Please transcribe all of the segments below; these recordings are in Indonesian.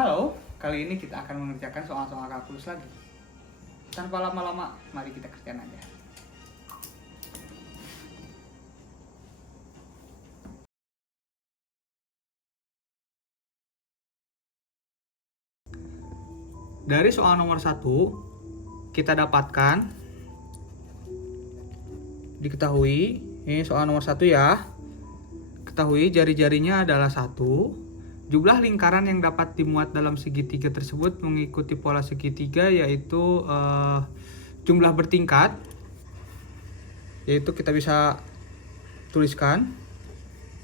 Halo, kali ini kita akan mengerjakan soal-soal kalkulus lagi. Tanpa lama-lama, mari kita kerjakan aja. Dari soal nomor 1, kita dapatkan, diketahui, ini soal nomor 1 ya. Ketahui jari-jarinya adalah 1. Jumlah lingkaran yang dapat dimuat dalam segitiga tersebut mengikuti pola segitiga, yaitu jumlah bertingkat. Yaitu kita bisa tuliskan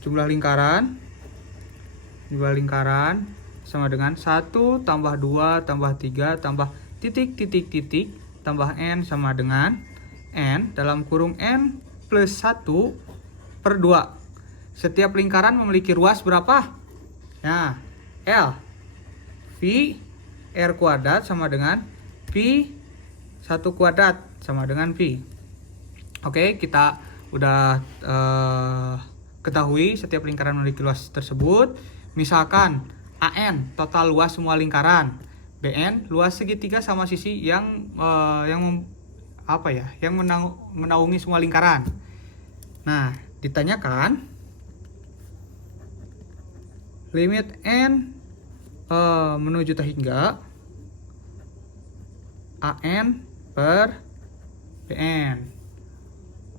jumlah lingkaran sama dengan 1 tambah 2 tambah 3 tambah titik tambah n sama dengan n dalam kurung n plus 1 per 2. Setiap lingkaran memiliki ruas berapa? Nah, L. V R kuadrat sama dengan V 1 kuadrat sama dengan V. Oke, kita udah ketahui setiap lingkaran memiliki luas tersebut. Misalkan AN total luas semua lingkaran, BN luas segitiga sama sisi yang menaungi semua lingkaran. Nah, ditanyakan limit n menuju hingga AN per BN.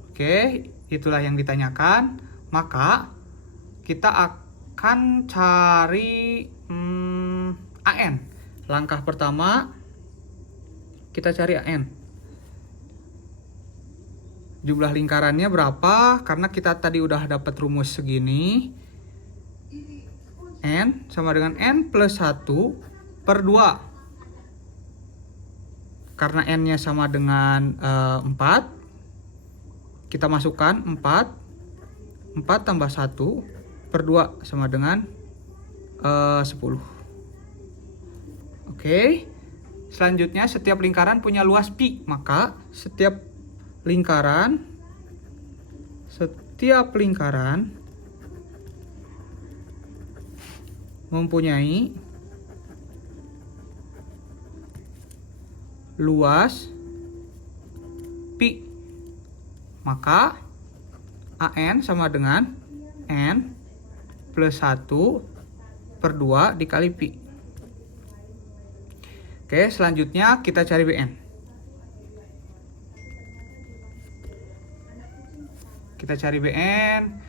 Oke, itulah yang ditanyakan. Maka kita akan cari AN. Langkah pertama, kita cari AN. Jumlah lingkarannya berapa? Karena kita tadi udah dapat rumus segini. N sama dengan N plus 1 per 2. Karena N-nya sama dengan 4, kita masukkan 4 tambah 1 per 2 sama dengan 10. Oke. Selanjutnya, setiap lingkaran punya luas pi. Maka setiap lingkaran mempunyai luas pi. Maka AN sama dengan N plus 1 per 2 dikali pi. Oke, selanjutnya kita cari BN. Kita cari BN.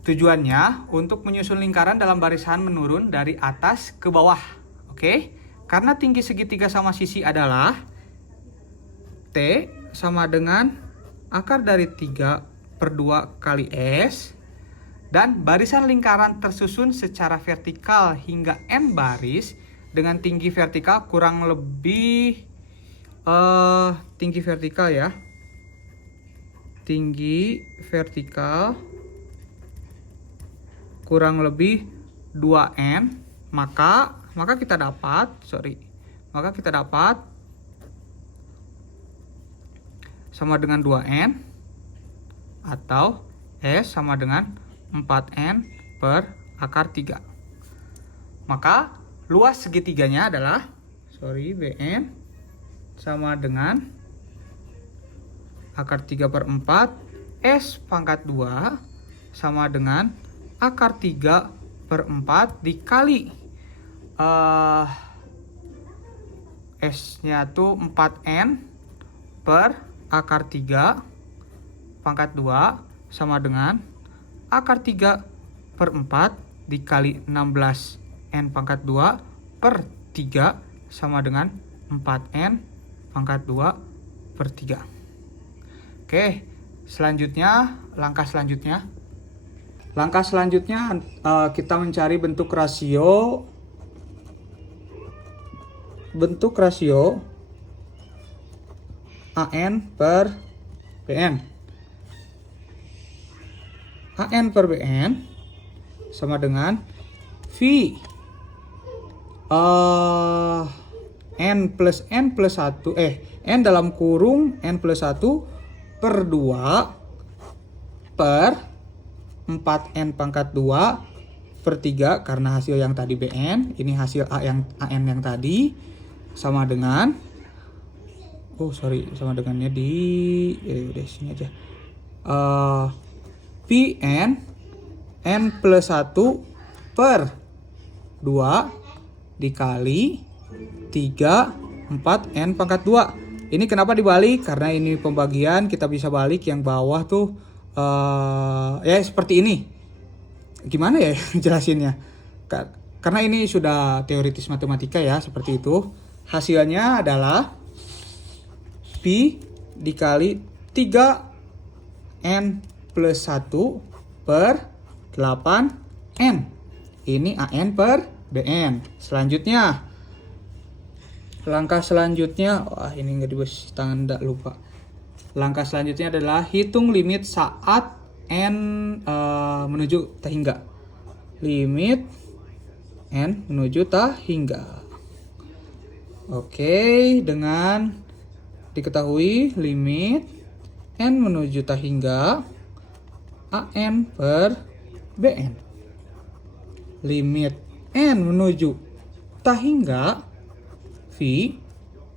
Tujuannya untuk menyusun lingkaran dalam barisan menurun dari atas ke bawah. Oke? Karena tinggi segitiga sama sisi adalah T sama dengan akar dari 3 per 2 kali S. Dan barisan lingkaran tersusun secara vertikal hingga N baris dengan tinggi vertikal kurang lebih tinggi vertikal kurang lebih 2N, maka kita dapat sama dengan 2N atau S sama dengan 4N per akar 3. Maka luas segitiganya adalah BN sama dengan akar 3 per 4 S pangkat 2 sama dengan akar 3 per 4 dikali S-nya tuh 4N per akar 3 pangkat 2 sama dengan akar 3 per 4 dikali 16N pangkat 2 per 3 sama dengan 4N pangkat 2 per 3. Oke, selanjutnya, langkah selanjutnya kita mencari bentuk rasio AN per BN. AN per BN sama dengan V N plus 1 N dalam kurung N plus 1 per 2 per 4N pangkat 2 per 3 karena hasil yang tadi Bn, ini hasil An yang tadi, sama dengan, sama dengannya di, udah sini aja, Pn n plus 1 per 2 dikali 3, 4, n pangkat 2. Ini kenapa dibalik? Karena ini pembagian, kita bisa balik yang bawah tuh ya seperti ini. Gimana ya jelasinnya? Karena ini sudah teoritis matematika ya, seperti itu. Hasilnya adalah Pi dikali 3n plus 1 per 8n. Ini An per Bn. Selanjutnya, langkah selanjutnya, ini nggak diberi tanda, lupa. Langkah selanjutnya adalah hitung limit saat n menuju tak hingga. Limit n menuju tak hingga. Oke, dengan diketahui limit n menuju tak hingga An per Bn. Limit n menuju tak hingga V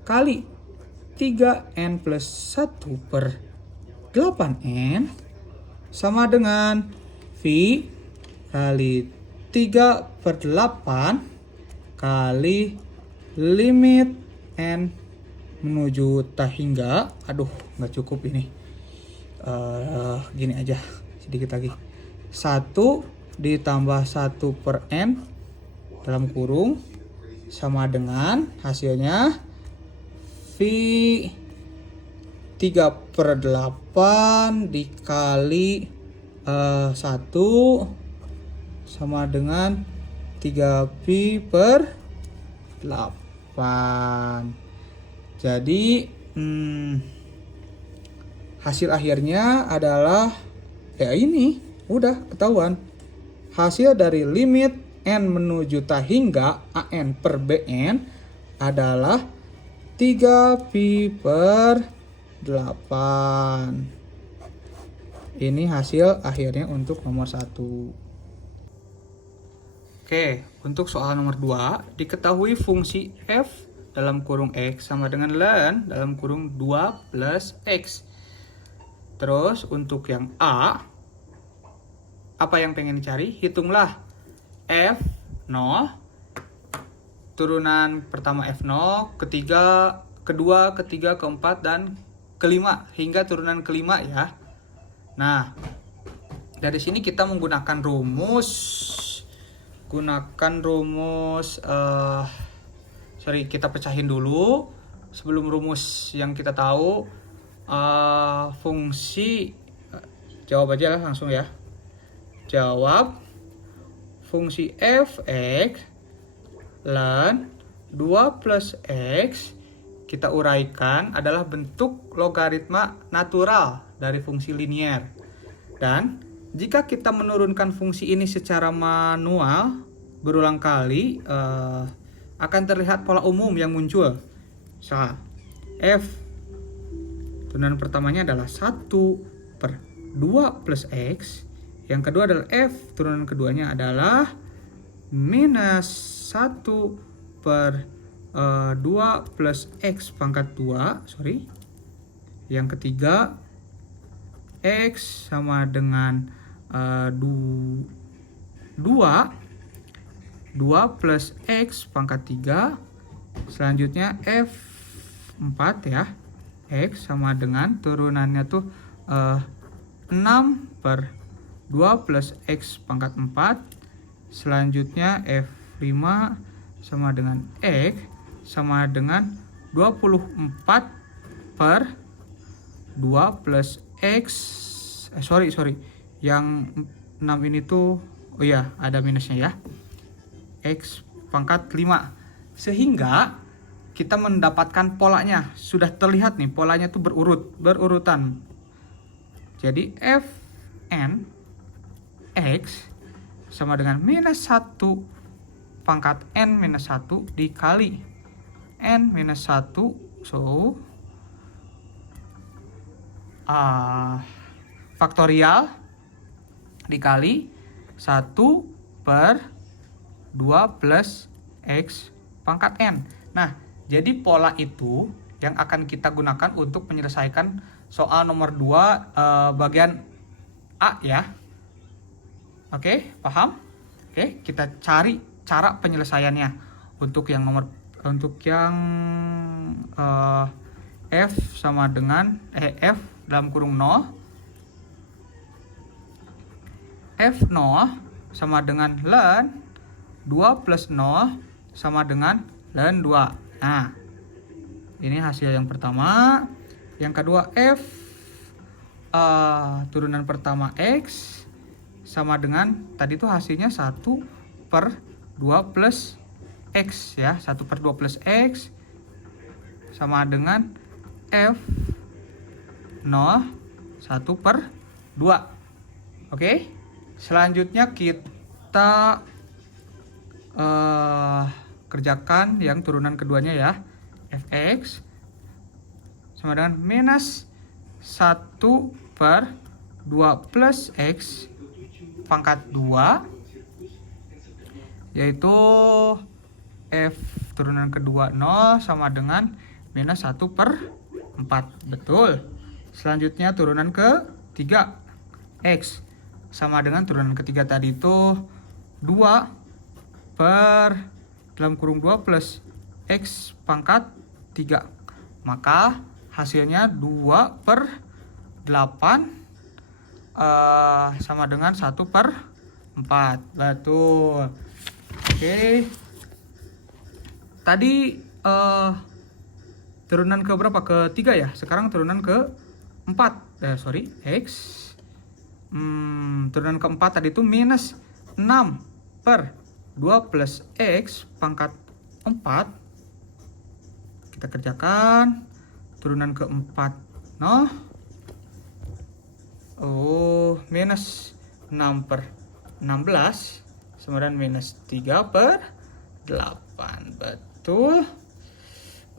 kali 3n plus 1 per 8n sama dengan V kali 3 per 8 kali limit n menuju tak hingga. Aduh, nggak cukup ini. Gini aja, sedikit lagi. 1 ditambah 1 per n dalam kurung sama dengan hasilnya V 3 per 8 dikali 1 sama dengan 3pi per 8. Jadi hasil akhirnya adalah ya ini, udah ketahuan. Hasil dari limit n menuju tak hingga An per Bn adalah 3pi per 8. Ini hasil akhirnya untuk nomor 1. Oke, untuk soal nomor 2, diketahui fungsi f dalam kurung x sama dengan ln dalam kurung 2 plus x. Terus untuk yang A, apa yang pengen dicari? Hitunglah f0, turunan pertama f0, kedua, ketiga, keempat, dan kelima, hingga turunan kelima ya. Nah, dari sini kita menggunakan rumus, kita pecahin dulu. Sebelum rumus yang kita tahu, fungsi, jawab aja lah langsung ya. Jawab fungsi fx ln 2 plus x kita uraikan adalah bentuk logaritma natural dari fungsi linier. Dan jika kita menurunkan fungsi ini secara manual berulang kali, akan terlihat pola umum yang muncul. Misal f turunan pertamanya adalah 1 per 2 plus x. Yang kedua adalah f turunan keduanya adalah minus 1 per 2 plus x pangkat 2. Yang ketiga x sama dengan 2 plus x pangkat 3. Selanjutnya f4 ya. X sama dengan turunannya tuh 6 per 2 plus x pangkat 4. Selanjutnya f5 sama dengan x sama dengan 24 per 2 plus x. Yang 6 ini tuh, oh ya, ada minusnya ya. X pangkat 5. Sehingga kita mendapatkan polanya. Sudah terlihat nih, polanya tuh berurutan. Jadi fn x sama dengan minus 1 pangkat n minus 1 dikali n minus 1. So, faktorial dikali 1 per 2 plus X pangkat N. Nah, jadi pola itu yang akan kita gunakan untuk menyelesaikan soal nomor 2 bagian A ya. Oke, paham? Oke, kita cari cara penyelesaiannya. Untuk yang F sama dengan F dalam kurung 0, F0 sama dengan ln 2 plus 0 sama dengan ln 2. Nah, ini hasil yang pertama. Yang kedua, F turunan pertama X sama dengan, tadi tuh hasilnya 1 per 2 plus X ya. 1 per 2 plus X sama dengan F 0 1 per 2. Oke, selanjutnya kita kerjakan yang turunan keduanya ya. Fx sama dengan minus 1 per 2 plus X pangkat 2, yaitu F turunan kedua 0 sama dengan minus 1 per 4. Betul. Selanjutnya turunan ketiga X sama dengan turunan ketiga tadi itu 2 per dalam kurung 2 plus X pangkat 3. Maka hasilnya 2 per 8 sama dengan 1 per 4. Betul. Oke. Tadi turunan ke berapa? Ketiga ya. Sekarang turunan ke 4. X. Turunan keempat tadi itu minus 6 per 2 plus X pangkat 4. Kita kerjakan. Turunan keempat 0. Minus 6 per 16 sama dengan minus 3 per 8. Betul.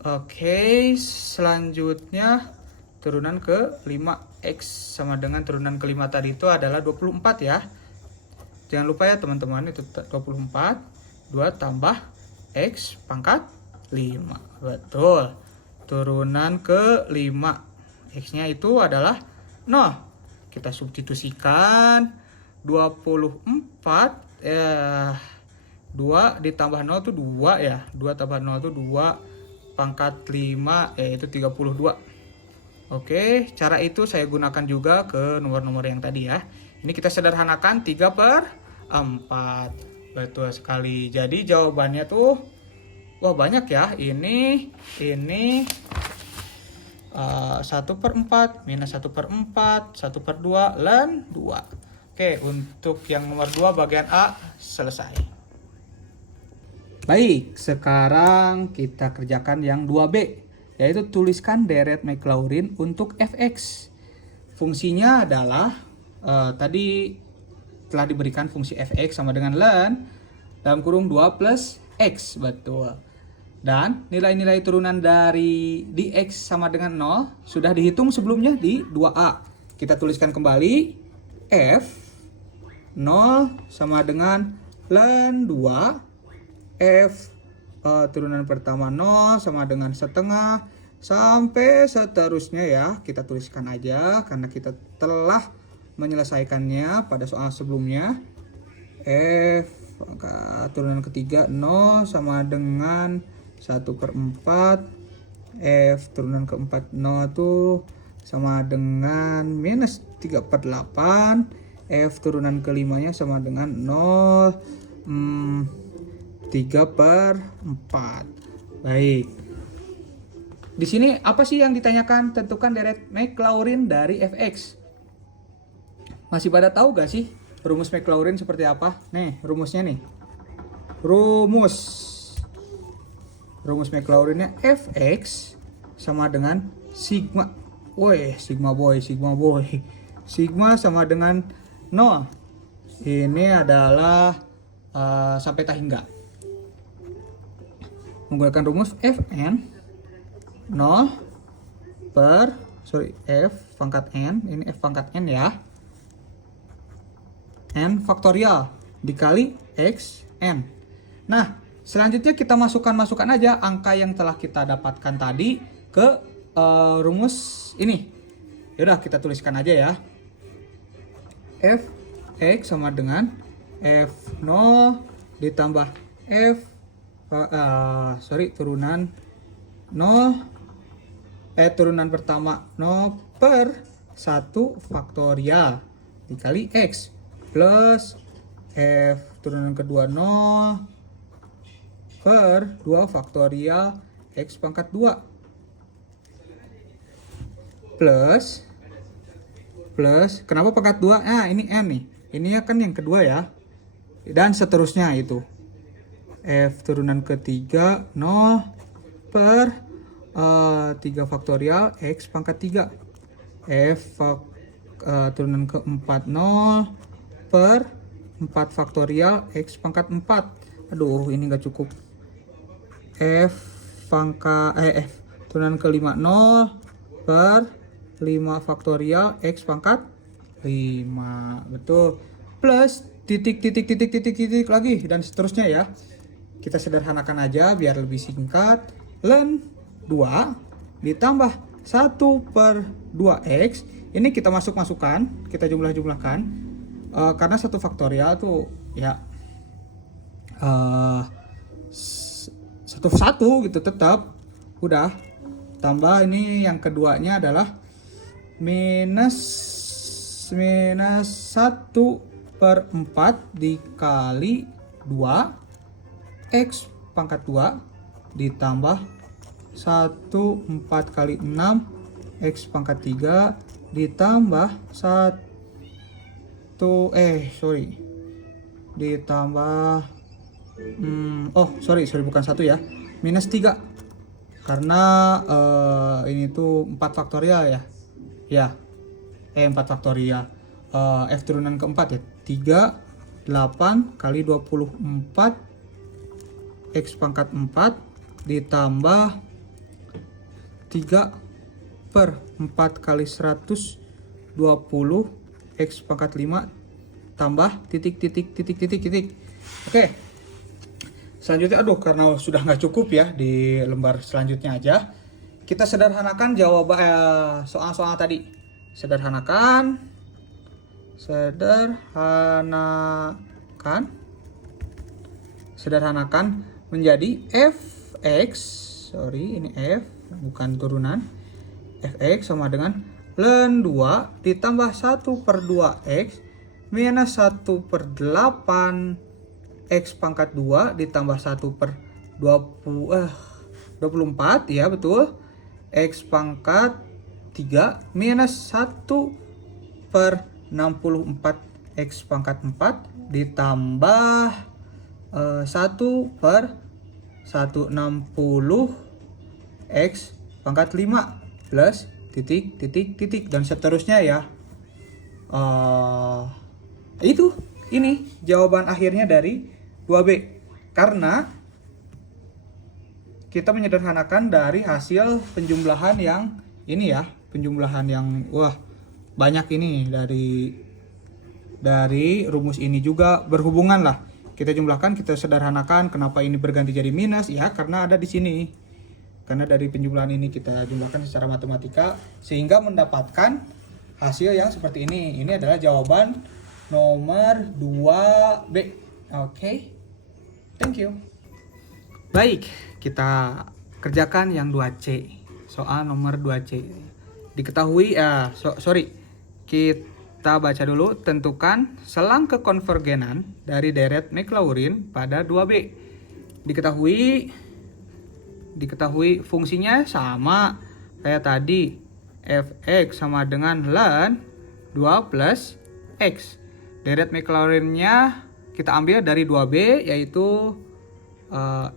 Oke, selanjutnya turunan ke 5X sama dengan turunan kelima tadi itu adalah 24 ya. Jangan lupa ya teman-teman, itu 24. 2 tambah X pangkat 5. Betul. Turunan ke 5. X-nya itu adalah 0. Kita substitusikan 24 2 ditambah 0 itu 2 ya. 2 tambah 0 itu 2 pangkat 5 yaitu 32. Oke, cara itu saya gunakan juga ke nomor-nomor yang tadi ya. Ini kita sederhanakan 3 per 4. Betul sekali. Jadi jawabannya tuh wah banyak ya. Ini 1 per 4 minus 1 per 4 1 per 2 ln 2. Oke, untuk yang nomor 2 bagian A selesai. Baik, sekarang kita kerjakan yang 2B, yaitu tuliskan deret Maclaurin untuk fx. Fungsinya adalah tadi telah diberikan fungsi fx sama dengan ln dalam kurung 2 plus x. Betul. Dan nilai-nilai turunan dari dx sama dengan 0 sudah dihitung sebelumnya di 2a. Kita tuliskan kembali f 0 sama dengan ln 2 f turunan pertama 0 sama dengan setengah sampai seterusnya ya. Kita tuliskan aja karena kita telah menyelesaikannya pada soal sebelumnya. F turunan ketiga 0 sama dengan 1 per 4. F turunan keempat 0 tuh sama dengan minus 3 per 8. F turunan kelimanya sama dengan 3 per 4. Baik. Di sini apa sih yang ditanyakan? Tentukan deret Maclaurin dari fx. Masih pada tahu gak sih rumus Maclaurin seperti apa? Nih, rumusnya nih. Rumus Maclaurinnya fx sama dengan sigma. Woi, sigma boy. Sigma sama dengan 0. Ini adalah sampai tak hingga. Menggunakan rumus Fn 0 per F pangkat N. Ini F pangkat N ya. N faktorial dikali xn. Nah, selanjutnya kita masukkan aja angka yang telah kita dapatkan tadi ke rumus ini. Yaudah, kita tuliskan aja ya. Fx sama dengan F0 ditambah turunan 0 turunan pertama 0 per 1 faktorial dikali X plus F turunan kedua 0 per 2 faktorial X pangkat 2 plus kenapa pangkat 2? Nah, ini N nih. Ini kan yang kedua ya. Dan seterusnya itu. F turunan ketiga 0 per 3 faktorial X pangkat 3. Turunan keempat 0 per 4 faktorial X pangkat 4. Aduh, ini nggak cukup. F turunan kelima 0 per 5 faktorial X pangkat 5. Betul. Plus titik lagi dan seterusnya ya. Kita sederhanakan aja biar lebih singkat. Ln 2 ditambah 1 per 2X. Ini kita masukkan, kita jumlahkan. Karena 1 faktorial tuh ya satu gitu tetap. Udah. Tambah ini yang keduanya adalah minus 1 per 4 dikali 2 X pangkat 2 ditambah 1 4 kali 6 X pangkat 3 ditambah bukan 1 ya, minus 3 karena ini tuh 4 faktorial ya. 4 faktorial. F turunan keempat ya. 8 kali 24 X pangkat 4 ditambah 3 per 4 kali 120 X pangkat 5 tambah titik. Oke. Selanjutnya, karena sudah nggak cukup ya di lembar selanjutnya aja. Kita sederhanakan jawaban soal-soal tadi. Sederhanakan menjadi Fx, ini F bukan turunan, Fx sama dengan ln 2 ditambah 1 per 2x minus 1 per 8 x pangkat 2 ditambah 1 per 24 ya betul, x pangkat 3 minus 1 per 64 x pangkat 4 ditambah 1 per 160 x pangkat 5 plus titik dan seterusnya ya. Ini jawaban akhirnya dari 2B karena kita menyederhanakan dari hasil penjumlahan yang ini ya, penjumlahan yang banyak ini dari rumus ini juga berhubungan lah. Kita jumlahkan, kita sederhanakan. Kenapa ini berganti jadi minus ya? Karena ada di sini. Karena dari penjumlahan ini kita jumlahkan secara matematika sehingga mendapatkan hasil yang seperti ini. Ini adalah jawaban nomor 2B. Oke. Thank you. Baik, kita kerjakan yang 2C. Soal nomor 2C. Diketahui kita baca dulu. Tentukan selang kekonvergenan dari deret Maclaurin pada 2B. Diketahui fungsinya sama kayak tadi. Fx sama dengan ln 2 plus x. Deret Maclaurinnya kita ambil dari 2B yaitu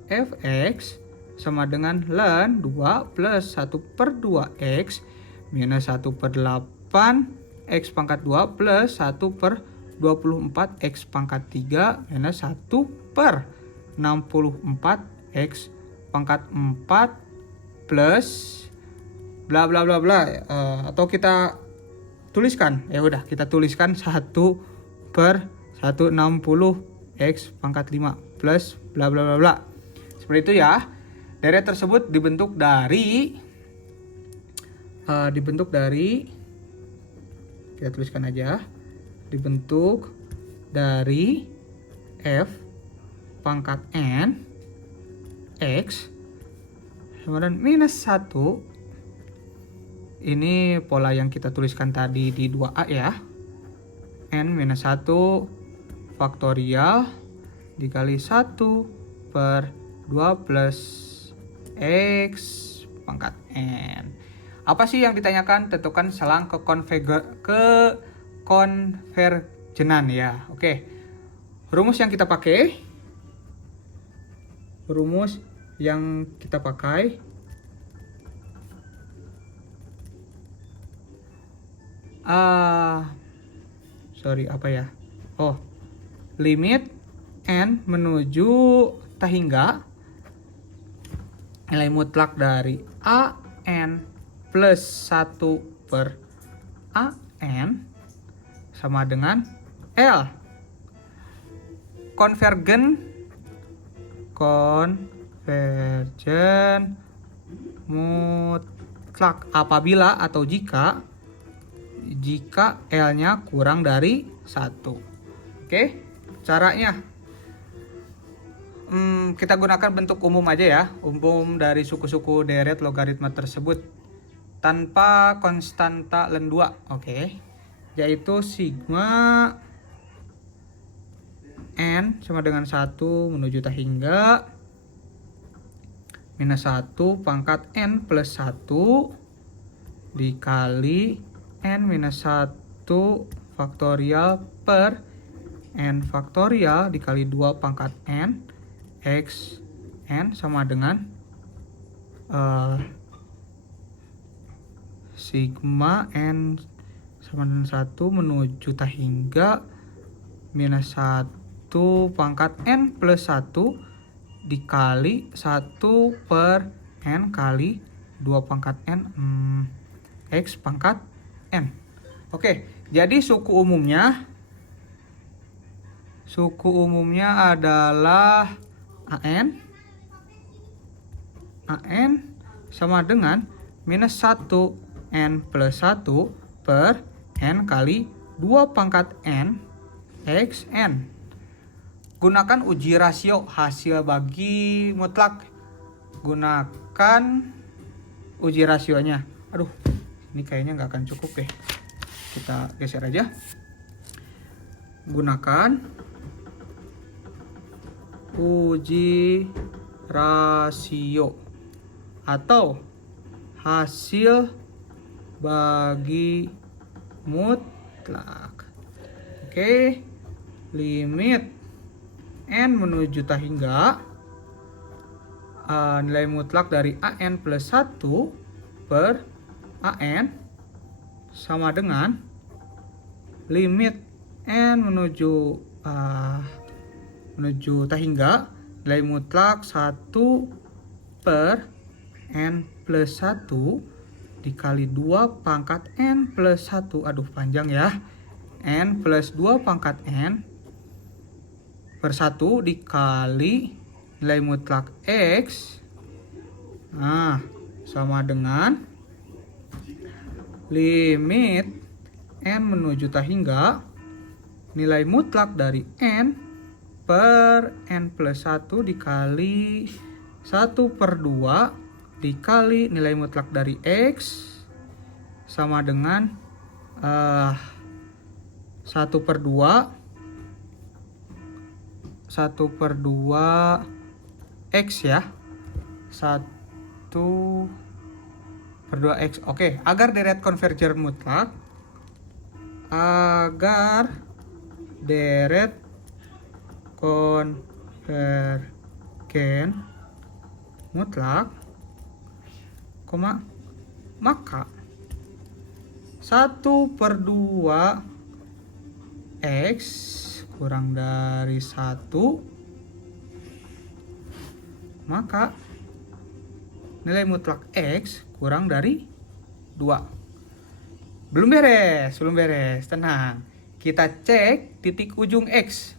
Fx sama dengan ln 2 plus 1 per 2x minus 1 per 8 x pangkat 2 plus 1 per 24 x pangkat 3 minus 1 per 64 x pangkat 4 plus bla bla bla bla, atau kita tuliskan, ya udah kita tuliskan 1 per 160 X pangkat 5 plus bla bla bla bla. Seperti itu ya. Deret tersebut dibentuk dari kita tuliskan aja, dibentuk dari F pangkat N X sama dengan minus 1. Ini pola yang kita tuliskan tadi di 2A ya. N minus 1 faktorial dikali 1 per 2 plus X pangkat N. Apa sih yang ditanyakan? Tentukan selang konvergenan ya. Oke. Rumus yang kita pakai limit N menuju tak hingga nilai mutlak dari AN plus 1 per AN sama dengan L. Konvergen mutlak apabila atau jika L-nya kurang dari 1. Oke, caranya kita gunakan bentuk umum aja ya, umum dari suku-suku deret logaritma tersebut tanpa konstanta len 2. Oke, yaitu sigma N sama dengan 1 menuju tak hingga minus 1 pangkat N plus 1 dikali N minus 1 faktorial per N faktorial dikali 2 pangkat N X N sama dengan sigma N sama dengan 1 menuju tak hingga minus 1 pangkat N plus 1 dikali 1 per N kali 2 pangkat N X pangkat N. Oke, jadi suku umumnya adalah AN sama dengan minus 1 N plus 1 per N kali 2 pangkat N X N. Gunakan uji rasio hasil bagi mutlak. Gunakan uji rasionya. Aduh, ini kayaknya nggak akan cukup deh. Kita geser aja. Gunakan uji rasio atau hasil bagi mutlak. Oke, limit N menuju tak hingga nilai mutlak dari AN plus 1 per AN sama dengan limit N menuju tak hingga nilai mutlak 1 per N plus 1 dikali 2 pangkat N plus 1. Aduh, panjang ya. N plus 2 pangkat N per 1 dikali nilai mutlak X. Nah, sama dengan limit N menuju tak hingga nilai mutlak dari N per N plus 1 dikali 1 per 2 dikali nilai mutlak dari X sama dengan 1 per 2 X ya. 1 per 2 X. Oke, agar deret konvergen mutlak, maka 1 per 2 X kurang dari 1, maka nilai mutlak X kurang dari 2. Belum beres, tenang. Kita cek titik ujung X.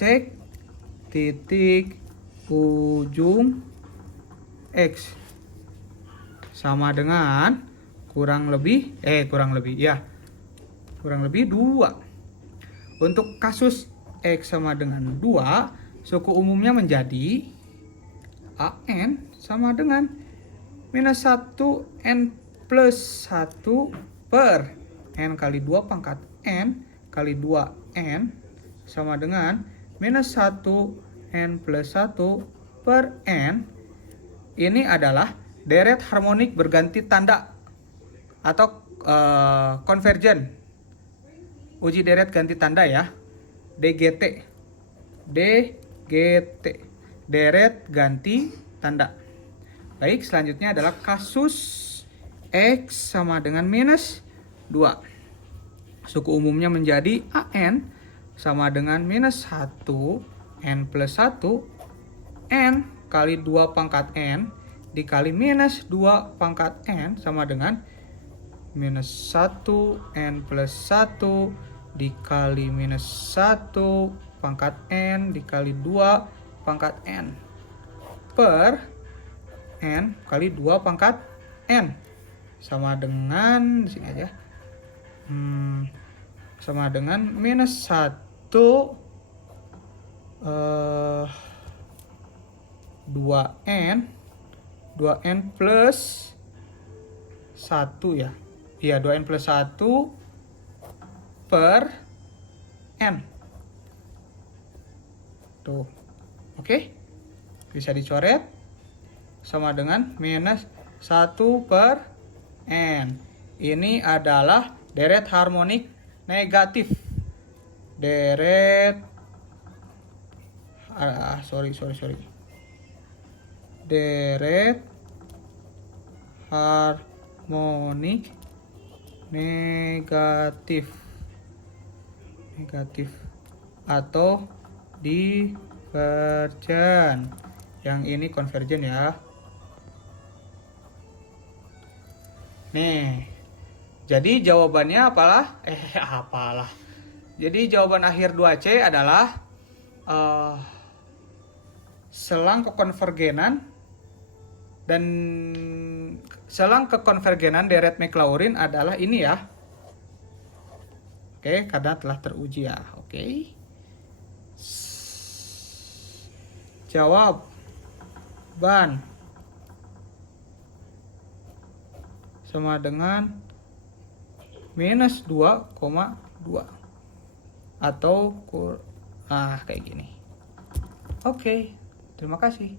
cek titik ujung X sama dengan kurang lebih 2. Untuk kasus X sama dengan 2, suku umumnya menjadi AN sama dengan minus 1N plus 1 per N kali 2 pangkat N kali 2N sama dengan minus 1N plus 1 per N. Ini adalah deret harmonik berganti tanda atau konvergen. Uji deret ganti tanda ya. DGT. Deret ganti tanda. Baik, selanjutnya adalah kasus X sama dengan minus 2. Suku umumnya menjadi AN sama dengan minus 1 N plus 1 N kali 2 pangkat N dikali minus 2 pangkat N sama dengan minus 1 N plus 1 dikali minus 1 pangkat N dikali 2 pangkat N per N kali 2 pangkat N sama dengan di sini aja sama dengan minus 1 2N plus 1 ya. Iya, 2N plus 1 per N. Tuh. Oke. Bisa dicoret sama dengan minus 1 per N. Ini adalah deret harmonik negatif. Deret deret harmonik negatif atau divergen. Yang ini konvergen ya. Nih, jadi jawabannya apalah? Jadi jawaban akhir 2C adalah selang kekonvergenan dan selang kekonvergenan deret Maclaurin adalah ini ya. Oke, karena telah teruji ya. Oke. Jawaban sama dengan minus 2,2 atau kayak gini. Oke, terima kasih.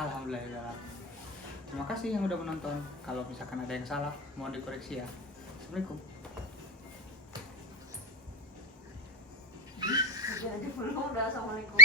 Alhamdulillah. Terima kasih yang udah menonton. Kalau misalkan ada yang salah, mohon dikoreksi ya. Assalamualaikum. Jadi belum udah assalamualaikum.